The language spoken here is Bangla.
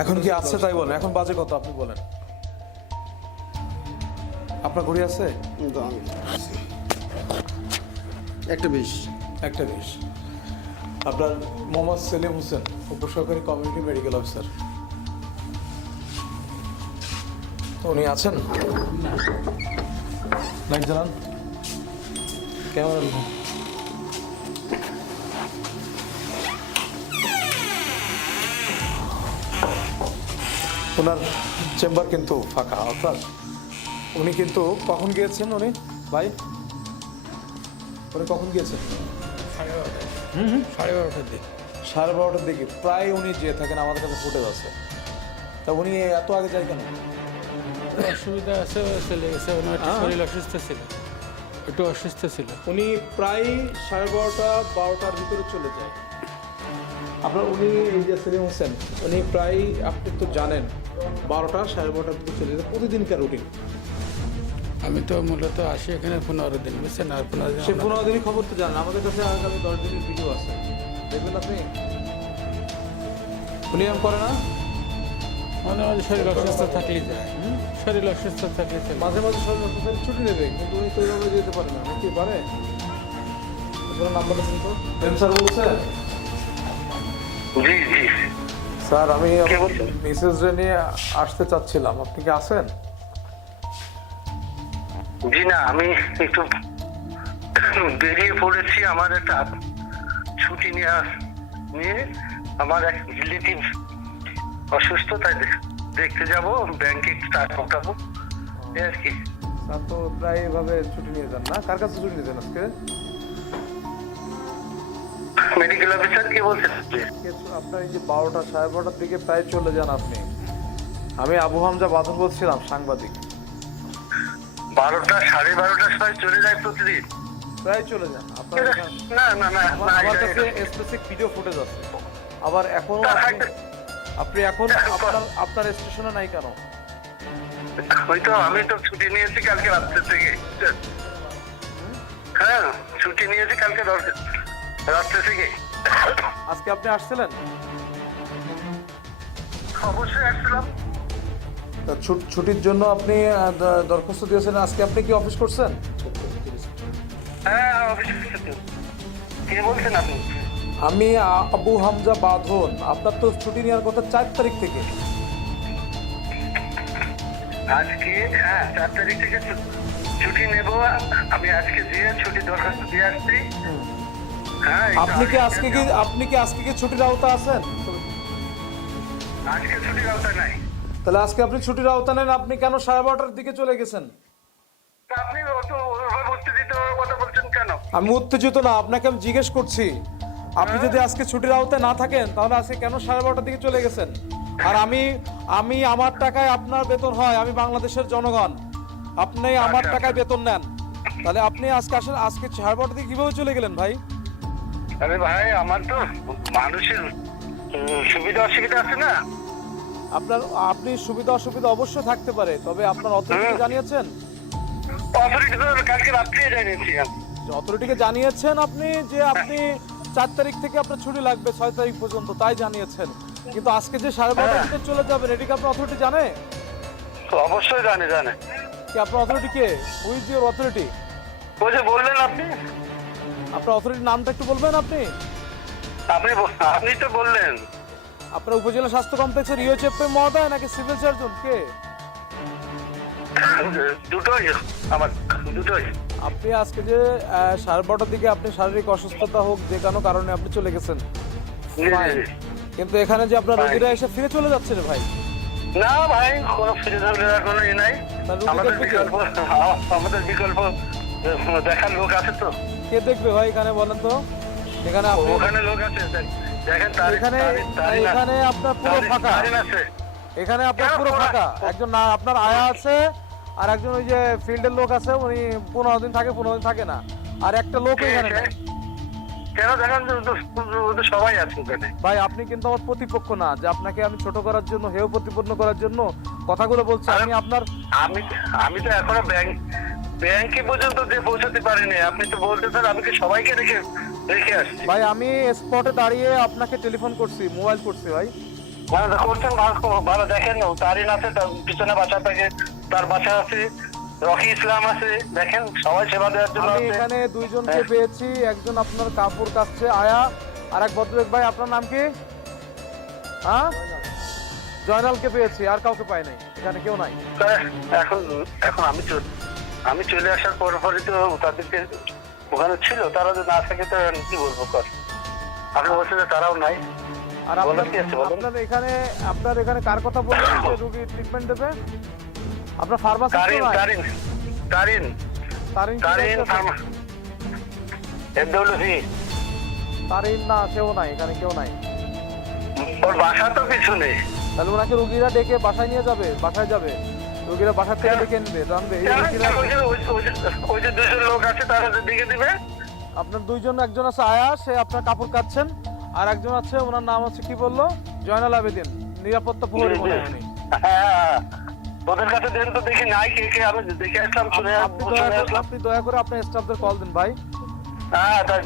এখন কি আছে? তাই বলেন। এখন বাজে কত আপনি বলেন। আপনার ঘড়ি আছে? একটা বিশ। একটা বিশ। আপনার মোহাম্মদ সেলিম হোসেন উপসহকারী কমিউনিটি মেডিকেল অফিসার। উনি আছেন? লাইট জ্বালান। কেমন ওনার চেম্বার কিন্তু ফাঁকা অর্থাৎ উনি কিন্তু কখন গিয়েছেন উনি? ভাই? উনি কখন গিয়েছেন? সাড়ে বারোটার দিকে। সাড়ে বারোটার দিকে। প্রায় উনি যে থাকেন আমাদের কাছে ফুটে আছে। তা উনি এত আগে যায় কেন? অসুবিধা আছে চলে গেছে। ওনার হ্যাঁ। শরীর অসুস্থ ছিল। একটু অসুস্থ ছিল। উনি প্রায় সাড়ে বারোটা বারোটার ভিতরে চলে যায়। আপনার উনি এই যে সেলিম হোসেন। উনি প্রায় আপনি তো জানেন বারোটা সাড়ে বারোটার ভিতরে চলে যায়। প্রতিদিনকার রুটিন আমি তো মূলত আসি এখানে পনেরো দিন বুঝছেন? আর পনেরো দিন সে পনেরো দিনই খবর তো জানেন। আমাদের কাছে আগামী দশ দিনের ভিডিও আছে। দেখবেন আপনি? উনি এরকম করে না? মাঝে মাঝে শরীর অসুস্থ থাকলেই যায়। শরীর অসুস্থ থাকলে মাঝে মাঝে শরীর অসুস্থ ছুটি নেবে কিন্তু উনি তো ওইভাবে যেতে পারে না। কি পারে? নাম্বারটা দিন তো। স্যার বলছেন জি জি। স্যার আমি মিসেস রে নিয়ে আসতে চাচ্ছিলাম। আপনি কি আছেন? জি না আমি একটু বেরিয়ে পড়েছি আমার একটা ছুটি নেওয়া নিয়ে। আমার এক রিলেটিভ অসুস্থ তাই দেখতে যাব ব্যাংকে টাকা পাঠাবো। এই আর কি। স্যার তো প্রায় এভাবে ছুটি নিয়ে যান না? কার কাছে ছুটি নিয়ে যান আজকে? মেডিকেল অফিসার কে বলছেন? আপনার এই যে বারোটা সাড়ে বারোটার দিকে প্রায় চলে যান আপনি। আমি আবু হামজা বাদল বলছিলাম সাংবাদিক। বারোটা সাড়ে বারোটার সময় চলে যায় প্রতিদিন? প্রায় চলে যান। আপনার না না না আমার না, আমার এটা- কাছে স্পেসিফিক ভিডিও ফুটেজ আছে। আবার এখনও আপনি আপনি এখন আপনার আপনার স্টেশনে নাই কেন? ওই তো আমি তো ছুটি নিয়েছি কালকে রাত্রে থেকে। হ্যাঁ ছুটি নিয়েছি কালকে রাত্রে থেকে। আজকে আপনি আসছিলেন? অবশ্যই আসছিলাম। ছুটির জন্য আপনি দরখাস্ত দিয়েছেন আজকে আপনি কি অফিস করছেন? হ্যাঁ অফিসে কে বলছেন আপনি? আমি আবু হামজা বাঁধন। আপনার তো ছুটি নেওয়ার কথা চার তারিখ থেকে। আজকে হ্যাঁ চার তারিখ থেকে ছুটি নেব। আমি আজকে দিয়ে ছুটি দরখাস্ত দিয়ে আসছি আপনি কি আজকে কি আপনি কি আজকে কি ছুটির আওতা আছেন? আজকে ছুটির আওতা নাই। তাহলে আজকে আপনি ছুটির আওতা নেন আপনি কেন সাড়ে বারোটার দিকে চলে গেছেন? আপনি উত্তেজিত হয়ে কথা বলছেন কেন? আমি উত্তেজিত না আপনাকে আমি জিজ্ঞেস করছি। আপনি যদি আজকে ছুটির আওতায় না থাকেন তাহলে আজকে কেন সাড়ে বারোটার দিকে চলে গেছেন? আর আমি আমি আমার টাকায় আপনার বেতন হয় আমি বাংলাদেশের জনগণ। আপনি আমার আচ্ছা, টাকায় বেতন নেন। তাহলে আপনি আজকে আসেন আজকে সাড়ে বারোটার দিকে কীভাবে চলে গেলেন ভাই? আরে ভাই আমার তো মানুষের সুবিধা অসুবিধা আছে না? আপনার আপনি সুবিধা অসুবিধা অবশ্যই থাকতে পারে তবে আপনার অথরিটিকে হুম। জানিয়েছেন? অথরিটি তো কালকে রাত্রে জানিয়েছি অথরিটিকে জানিয়েছেন আপনি যে আপনি চার তারিখ থেকে আপনার ছুটি লাগবে ছয় তারিখ পর্যন্ত তাই জানিয়েছেন। কিন্তু আজকে যে সাড়ে বারোটার হ্যাঁ। চলে যাবেন এটি কি আপনার অথরিটি জানে? অবশ্যই জানে জানে। কি আপনার অথরিটি কে? হুইজ ইউর অথরিটি ওই যে বললেন আপনি? আপনার অথরিটির নামটা একটু বলবেন আপনি? আপনি আপনি তো বললেন। আপনার উপজেলা স্বাস্থ্য কমপ্লেক্সের মহোদয় নাকি সিভিল সার্জন? কে? দুটোই আমার দুটোই। আপনি আজকে যে সাড়ে বারোটার দিকে আপনি শারীরিক অসুস্থতা হোক যে কোনো কারণে আপনি চলে গেছেন। কিন্তু এখানে যে আপনার. রোগীরা এসে ফিরে চলে যাচ্ছে রে ভাই? না ভাই কোনো ফিরে ধরলে কোনো ই নাই। আমাদের বিকল্প আমাদের বিকল্প দেখার লোক আছে তো। কে দেখবে ভাই এখানে বলেন তো? এখানে আপনি ওখানে লোক আছে দেখেন তার এখানে এখানে আপনার পুরো ফাঁকা। এখানে আপনার পুরো ফাঁকা। একজন না আপনার আয়া আছে আর একজন ওই যে ফিল্ডের লোক আছে উনি পনেরো দিন থাকে পনেরো দিন থাকে না। আর একটা লোক এখানে কেন দেখেন সবাই আছে ওখানে। ভাই আপনি কিন্তু আমার প্রতিপক্ষ না যে আপনাকে আমি ছোট করার জন্য হেয় প্রতিপন্ন করার জন্য কথাগুলো বলছি। আমি আপনার আমি আমি তো এখনও ব্যাংক ব্যাংকে পর্যন্ত যে পৌঁছাতে পারিনি। আপনি তো বলতেছেন আমি কি সবাইকে রেখে রেখে আসছি? ভাই আমি স্পটে দাঁড়িয়ে আপনাকে টেলিফোন করছি মোবাইল করছি ভাই। হ্যাঁ করছেন ভালো দেখেন তারিন আছে তার পিছনে বাচ্চা থাকে তার বাচ্চা আছে রকি ইসলাম আছে দেখেন সবাই সেবা দেওয়ার জন্য আমি এখানে দুইজনকে হ্যাঁ। পেয়েছি একজন আপনার কাপড় কাচ্ছে আয়া আর এক ভদ্রলোক। ভাই আপনার নাম কি? হ্যাঁ? জয়নালকে পেয়েছি আর কাউকে পাই নাই এখানে কেউ নাই। এখন এখন আমি আমি চলে আসার পর পরই তো তাদেরকে ওখানে ছিল তারা যদি না থাকে তো আমি কি বলব কর? আপনি বলছেন যে তারাও নাই। আর আপনার? আপনার এখানে আপনার এখানে কার কথা বললেন যে রুগী ট্রিটমেন্ট দেবে? আপনার ফার্মাসিস্ট তারিন নাই? তারিন তারিন। তারিন তারিন এফডব্লিউসি। তারিন না সেও নাই এখানে কেউ নাই। ওর বাসা তো পিছনে। তাহলে ওনাকে রুগীরা ডেকে বাসায় নিয়ে যাবে বাসায় যাবে। রুগীরা বাসা থেকে। ডেকে নেবে জানবে ওই যে দুজন লোক আছে তারা দিকে দিবে? আপনার দুইজন একজন আছে আয়া সে আপনার কাপড় কাচ্ছেন আর একজন আছে ওনার নাম হচ্ছে কি বলল? জয়নাল আবেদিন নিরাপত্তা প্রহরী মনে হয় হ্যাঁ। ওদের কাছে দেন তো দেখি নাই কে কে আমি দেখে আসলাম শুনে আপনি দয়া করে আপনি দয়া করে আপনার স্টাফদের কল দিন ভাই। হ্যাঁ তাই